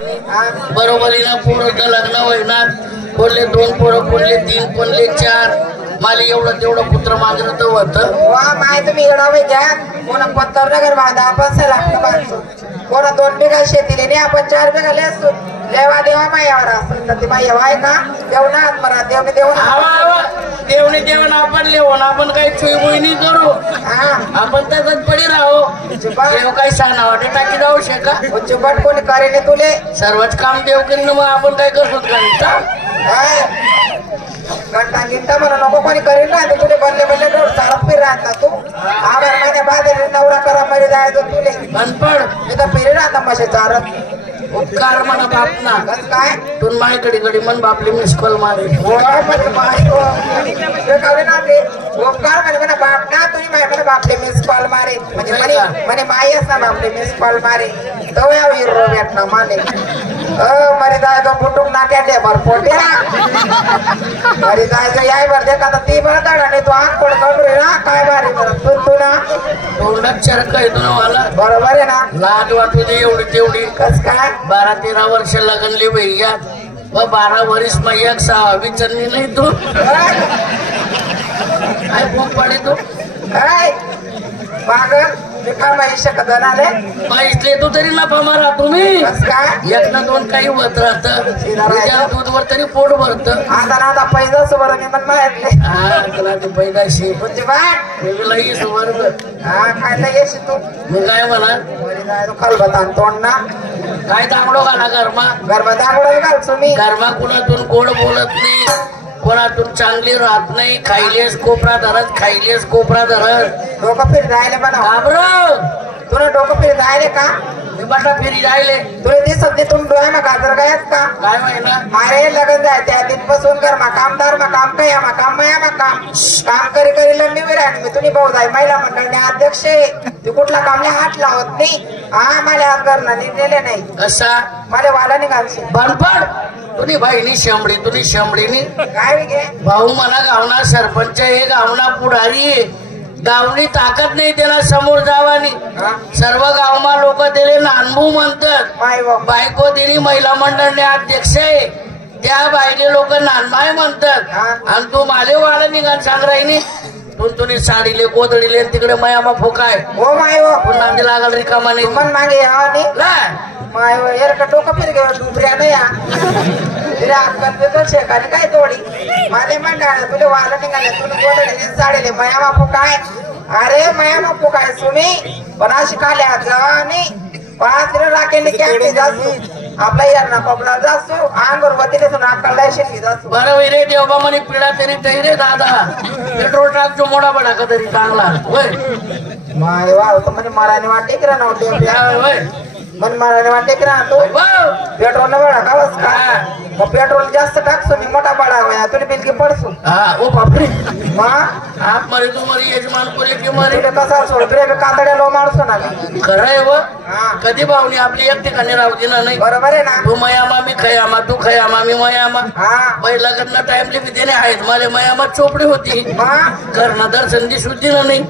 बरोबरीनं पोरं लग्न होईना. कोणले 2 पोरं, कोणले 3, कोणले 4. मला एवढं तेवढं पुत्र मागणं तर होतं. वा माय तुम्ही एवढा घ्या. कोणा 70 नगर बांधा आपण लागतं बांधतो. कोणा 2 बिघा शेतीले नाही आपण 4 बिघा असतो. लेवा देवा मायावर असं तर ती माय वाय का देवना मरा देवने देऊन देवने देवण आपण लेवून आपण काही चुईबुईनी करू. आपण तसंच पडी राहू. देव काही सांगा वाटे टाकी जाऊ शका. चुपट कोणी करेने तुले सर्वच काम देव करीन. मग आपण काय करतो घंटा घंटा गिंटा म्हणून नको कोणी करेन ना. तुले बनले बनले चालत फिर राहता तू. आभार महिने बाद नवरा करा मरी जायचं तुले अनपड तिथं फिरे राहता मशे चालत. उपकार म्हणा बापना काय तू माझ्याकडे घडी मन बापले मिस कॉल मारे उपकार म्हणे बाप ना तुम्ही माझ्याकडे बापले मिस कॉल मारे म्हणजे म्हणे मायच ना बापले मिस कॉल मारे तो या हिरो भेटला माने मरी जायचं फुटूक नाक्या दे भर पोटे मरी जायचं याय भर दे का ती बरं आणि तू आग कोण करू रे ना काय मारे बरं तू ना तोंडात चरक येतो ना मला. बरोबर आहे ना. लाज वाटू दे एवढी तेवढी. कस काय 12-13 वर्ष लगनली भैया व 12 वर्ष मैया 6वी चलनी नाही तू काय भूक पडे तू काय पागल काय माहिती शकत आले माहितले तू तरी नफा मारा तुम्ही. कस काय 1 ना 2 काही होत राहत दूधवर तरी पोट भरत. आता ना आता पैदाच बरं मी पण माहितले तुला ते पैदाशी म्हणजे वाट लगेच वर्ग काय नाही येशी तू मग काय म्हणा खलबता तोंड ना काय दांगडो घाला गरमा गरबा दांगडो घाल तुम्ही. गरमा कुणातून गोड बोलत नाही. कोणातून चांगली राहत नाही. खायलेस कोपरा धरत खायलेस कोपरा धरत डोकं फिर जायले म्हणा घाबरव तुला डोकं फिर जायले का मी बटा फिरी जायले तुला दिसत नाही तुम्ही डोळ्या मग गाजर गायत का काय महिना अरे लगन जाय त्या दिन बसून कर मा कामदार मा काम काय मा काम माया मा काम काम करी करी लंबी विराट मी तुम्ही भाऊ जाय महिला मंडळने अध्यक्ष तू कुठला कामल्या हात लावत नाही. मला हात करणं नेले नाही असा मला वाला निघालशी बनपड तुम्ही बाईनी शेंबडी तुम्ही शेंबडीनी काय घे भाऊ मला गावना सरपंच हे गावना पुढारी गावनी ताकद नाही त्याला समोर जावानी. सर्व गावमा लोक त्याला नानभू म्हणतात. बायको दिली महिला मंडळने अध्यक्ष आहे त्या बाईले लोक नानमाय म्हणतात. आणि तू माले वाला निघाल सांग राहिनी तुम्ही साडीले कोदडीले तिकडे मयामा फोकाय हो माय पुन्हा लागल रिकामा नाही मन मागे माय एर का डोकं फिर गेलं डुबऱ्या नाही शेकाने काय तोडी माले मंडळ तुला वाला निघाले तुला बोलले साडेले मया बापू काय अरे मया बापू काय तुम्ही पण अशी खाल्या जावानी 5 राखेने कॅम्पे जास्त आपला यार ना पबला जास्त अंगोर वतीने नाकाला शेती जास्त बरं रे देवबा म्हणे पिढा तरी तरी रे दादा पेट्रोल टाकतो मोडा बडा का तरी चांगला होय माय वा तो म्हणे मराने वाटे की नव्हते मन मारायला वाटे की राहतो पेट्रोल बडा का बस का मग पेट्रोल जास्त टाकसो मी मोठा बडा तुला बिलकी पडसो ओ बापरे मग आप मरे तू मरी यजमान पुरे की मरे कसा सोड ब्रेक कातड्या लो मारसो ना खरं आहे व कधी भावनी आपली एक ठिकाणी राहते ना नाही बरोबर आहे ना. तू मयामा मी खयामा तू खयामा मी मयामा पहिला लग्न टाइमले मी त्याने आहेत मला मयामा चोपडी होती करणं दर्शन दिसू दिलं नाही